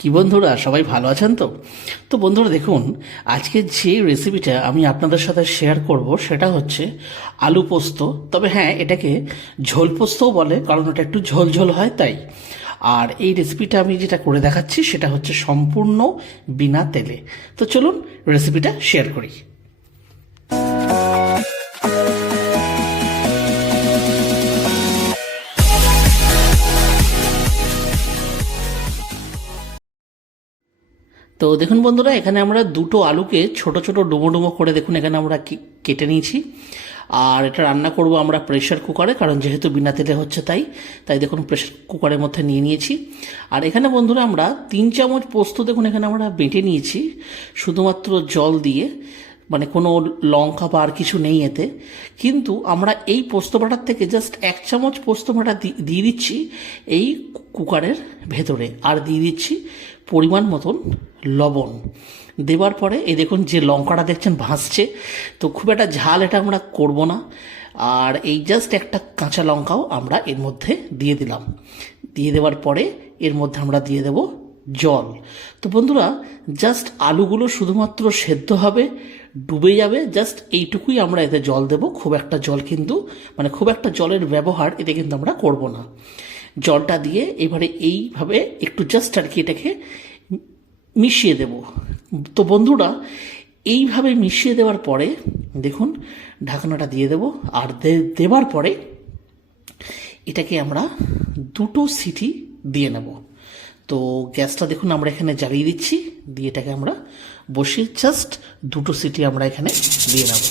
কি বন্ধুরা, সবাই ভালো আছেন তো? তো বন্ধুরা দেখুন, আজকে যে রেসিপিটা আমি আপনাদের সাথে শেয়ার করব সেটা হচ্ছে আলু পোস্ত। তবে হ্যাঁ, এটাকে ঝোল পোস্তও বলে, কারণ এটা একটু ঝোল ঝোল হয় তাই। আর এই রেসিপিটা আমি যেটা করে দেখাচ্ছি সেটা হচ্ছে সম্পূর্ণ বিনা তেলে। তো চলুন রেসিপিটা শেয়ার করি। তো দেখুন বন্ধুরা, এখানে আমরা দুটো আলুকে ছোট ছোট ডুমো ডুমো করে দেখুন এখানে আমরা কেটে নিয়েছি। আর এটা রান্না করব আমরা প্রেশার কুকারে, কারণ যেহেতু বিনা তেলে হচ্ছে তাই তাই দেখুন প্রেশার কুকারের মধ্যে নিয়ে নিয়েছি। আর এখানে বন্ধুরা আমরা 3 চামচ পোস্ত দেখুন এখানে আমরা বেটে নিয়েছি শুধুমাত্র জল দিয়ে, মানে কোনো লঙ্কা বা আর কিছু নেই এতে। কিন্তু আমরা এই পোস্ত বাটার থেকে জাস্ট 1 চামচ পোস্ত বাটা দিয়ে দিচ্ছি এই কুকারের ভেতরে, আর দিয়ে দিচ্ছি পরিমাণ মতন লবণ। দেওয়ার পরে এই দেখুন যে লঙ্কাটা দেখছেন ভাসছে, তো খুব একটা ঝাল এটা আমরা করব না। আর এই জাস্ট একটা কাঁচা লঙ্কাও আমরা এর মধ্যে দিয়ে দিলাম। দিয়ে দেওয়ার পরে এর মধ্যে আমরা দিয়ে দেব জল। তো বন্ধুরা, জাস্ট আলুগুলো শুধুমাত্র সেদ্ধ হবে, ডুবে যাবে, জাস্ট এইটুকুই আমরা এতে জল দেব। খুব একটা জল কিন্তু, মানে খুব একটা জলের ব্যবহার এতে কিন্তু আমরা করব না। জলটা দিয়ে এবারে এইভাবে একটু জাস্ট আর কি এটাকে মিশিয়ে দেব। তো বন্ধুরা, এইভাবে মিশিয়ে দেওয়ার পরে দেখুন ঢাকনাটা দিয়ে দেব। আর দেওয়ার পরে এটাকে আমরা 2টো সিটি দিয়ে নেব। তো গ্যাসটা দেখুন আমরা এখানে জ্বালিয়ে দিচ্ছি, দিয়ে এটাকে আমরা বসিয়ে জাস্ট 2টো সিটি আমরা এখানে দিয়ে নেব।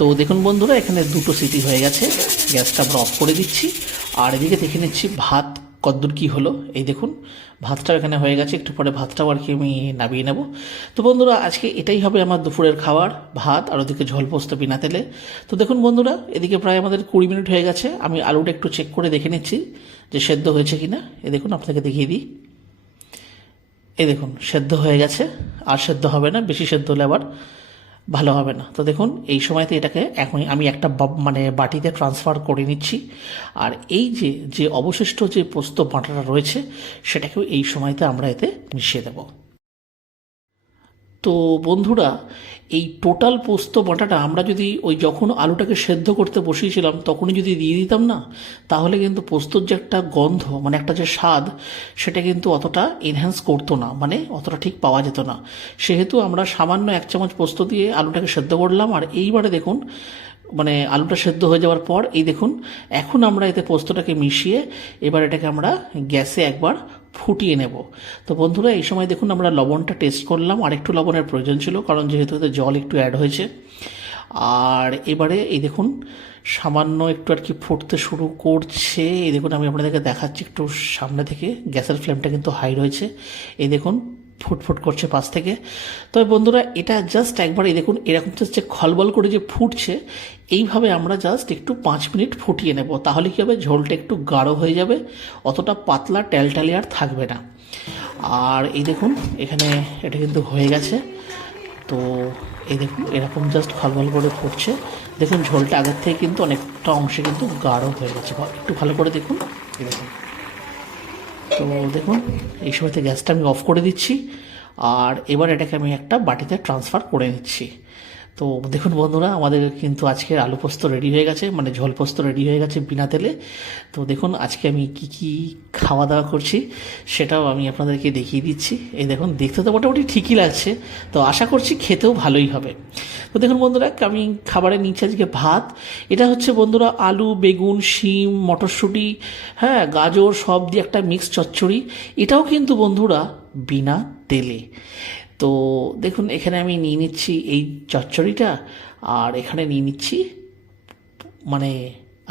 তো দেখুন বন্ধুরা, এখানে 2টো সিটি হয়ে গেছে। গ্যাসটা আমরা অফ করে দিচ্ছি। আর এদিকে দেখে নিচ্ছি ভাত কদ্দূর কি হলো। এই দেখুন ভাতটাও এখানে হয়ে গেছে, একটু পরে ভাতটাও আর কি আমি নামিয়ে নেব। তো বন্ধুরা, আজকে এটাই হবে আমার দুপুরের খাবার, ভাত আর ওদিকে ঝোল পোস্ত বিনা তেলে। তো দেখুন বন্ধুরা, এদিকে প্রায় আমাদের 20 মিনিট হয়ে গেছে। আমি আলুটা একটু চেক করে দেখে নিচ্ছি যে সেদ্ধ হয়েছে কিনা। এ দেখুন আপনাকে দেখিয়ে দিই, এই দেখুন সেদ্ধ হয়ে গেছে। আর সেদ্ধ হবে না, বেশি সেদ্ধ হলে আবার ভালো হবে না। তো দেখুন এই সময়তে এটাকে এখন আমি একটা মানে বাটিতে ট্রান্সফার করে নিচ্ছি। আর এই যে যে অবশিষ্ট যে পোস্ত বাটাটা রয়েছে সেটাকেও এই সময়তে আমরা এতে মিশিয়ে দেব। তো বন্ধুরা, এই টোটাল পোস্ত বাটাটা আমরা যদি ওই যখন আলুটাকে সেদ্ধ করতে বসিয়েছিলাম তখনই যদি দিয়ে দিতাম না, তাহলে কিন্তু পোস্তর যে একটা গন্ধ, মানে একটা যে স্বাদ, সেটা কিন্তু অতটা এনহ্যান্স করতো না, মানে অতটা ঠিক পাওয়া যেত না। সেহেতু আমরা সামান্য 1 চামচ পোস্ত দিয়ে আলুটাকে সেদ্ধ করলাম। আর এইবারে দেখুন, মানে আলুটা সেদ্ধ হয়ে যাওয়ার পর এই দেখুন এখন আমরা এতে পোস্তটাকে মিশিয়ে এবার এটাকে আমরা গ্যাসে একবার ফুটিয়ে নেব। তো বন্ধুরা, এই সময় দেখুন আমরা লবণটা টেস্ট করলাম, আর একটু লবণের প্রয়োজন ছিল কারণ যেহেতু এতে জল একটু অ্যাড হয়েছে। আর এবারে এই দেখুন সামান্য একটু আর কি ফুটতে শুরু করছে। এই দেখুন আমি আপনাদেরকে দেখাচ্ছি একটু সামনে থেকে, গ্যাসের ফ্লেমটা কিন্তু হাই রয়েছে। এই দেখুন ফুটফুট করছে পাশ থেকে। তবে বন্ধুরা, এটা জাস্ট একবার এই দেখুন এরকম যে খলবল করে যে ফুটছে, এইভাবে আমরা জাস্ট একটু 5 মিনিট ফুটিয়ে নেব। তাহলে কী হবে, ঝোলটা একটু গাঢ় হয়ে যাবে, অতটা পাতলা ট্যালটালি আর থাকবে না। আর এই দেখুন এখানে এটা কিন্তু হয়ে গেছে। তো এই দেখুন এরকম জাস্ট খলবল করে ফুটছে। দেখুন ঝোলটা আগের থেকে কিন্তু অনেকটা অংশে কিন্তু গাঢ় হয়ে গেছে। একটু ভালো করে দেখুন, এই দেখুন। তো দেখুন এই সময়তে গ্যাসটা আমি অফ করে দিচ্ছি। আর এবার এটাকে আমি একটা বাটিতে ট্রান্সফার করে নিচ্ছি। তো দেখুন বন্ধুরা, আমাদের কিন্তু আজকের আলু পোস্ত রেডি হয়ে গেছে, মানে ঝোল পোস্ত রেডি হয়ে গেছে বিনা তেলে। তো দেখুন আজকে আমি কি কি খাওয়া দাওয়া করছি সেটাও আমি আপনাদেরকে দেখিয়ে দিচ্ছি। এই দেখুন দেখতে তো মোটামুটি ঠিকই লাগছে, তো আশা করছি খেতেও ভালোই হবে। তো দেখুন বন্ধুরা, আমি খাবারের নিচে আজকে ভাত, এটা হচ্ছে বন্ধুরা আলু, বেগুন, শিম, মটরশুঁটি, হ্যাঁ গাজর সব দিয়ে একটা মিক্স চচ্চড়ি। এটাও কিন্তু বন্ধুরা বিনা তেলে। তো দেখুন এখানে আমি নিয়ে নিচ্ছি এই চচ্চড়িটা, আর এখানে নিয়ে নিচ্ছি মানে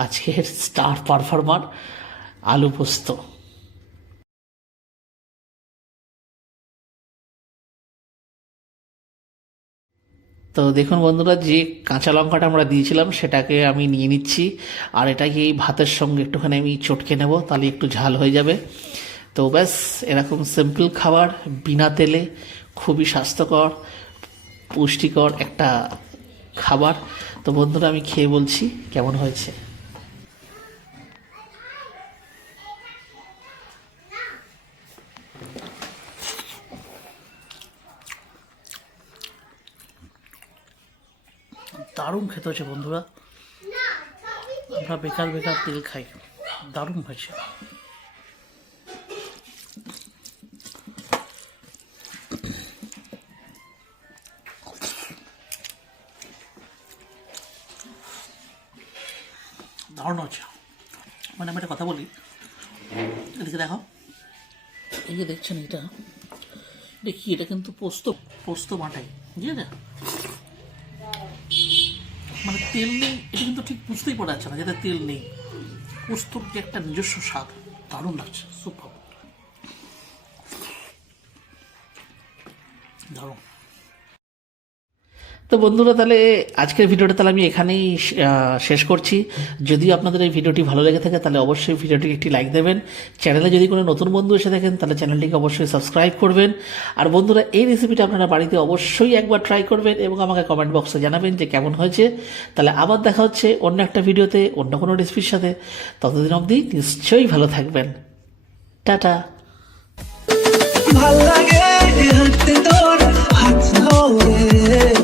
আজকের স্টার পারফর্মার আলু পোস্ত। তো দেখুন বন্ধুরা, যে কাঁচা লঙ্কাটা আমরা দিয়েছিলাম সেটাকে আমি নিয়ে নিচ্ছি, আর এটাকে এই ভাতের সঙ্গে একটুখানি আমি চটকে নেব, তাহলে একটু ঝাল হয়ে যাবে। তো ব্যাস, এরকম সিম্পল খাবার বিনা তেলে, খুবই স্বাস্থ্যকর, পুষ্টিকর একটা খাবার। তো বন্ধুরা, আমি খেয়ে বলছি কেমন হয়েছে। দারুণ খেতে হয়েছে বন্ধুরা। আমরা বেকার বেকার তেল খাই, দারুণ হয়েছে। দারুণ হচ্ছে। মানে আমি একটা কথা বলি, এদিকে দেখো, এই যে দেখছেন এটা দেখি, এটা কিন্তু পোস্ত পোস্ত বাটাই, বুঝলে না? মানে তেল নেই, এটা কিন্তু ঠিক বুঝতেই পারা যাচ্ছে না যেটা তেল নেই। পোস্তর যে একটা নিজস্ব স্বাদ, দারুণ লাগছে, সুপার, দারুণ। তো বন্ধুরা, তাহলে আজকের ভিডিওটা তাহলে আমি এখানেই শেষ করছি। যদি আপনাদের এই ভিডিওটি ভালো লেগে থাকে তাহলে অবশ্যই ভিডিওটিকে একটি লাইক দেবেন। চ্যানেলে যদি কোনো নতুন বন্ধু এসে থাকেন তাহলে চ্যানেলটিকে অবশ্যই সাবস্ক্রাইব করবেন। আর বন্ধুরা, এই রেসিপিটা আপনারা বাড়িতে অবশ্যই একবার ট্রাই করবেন এবং আমাকে কমেন্ট বক্সে জানাবেন যে কেমন হয়েছে। তাহলে আবার দেখা হচ্ছে অন্য একটা ভিডিওতে অন্য কোনো রেসিপির সাথে। ততদিন অবধি নিশ্চয়ই ভালো থাকবেন। টাটা। ভাল লাগে হাতে তোর হাত ধরে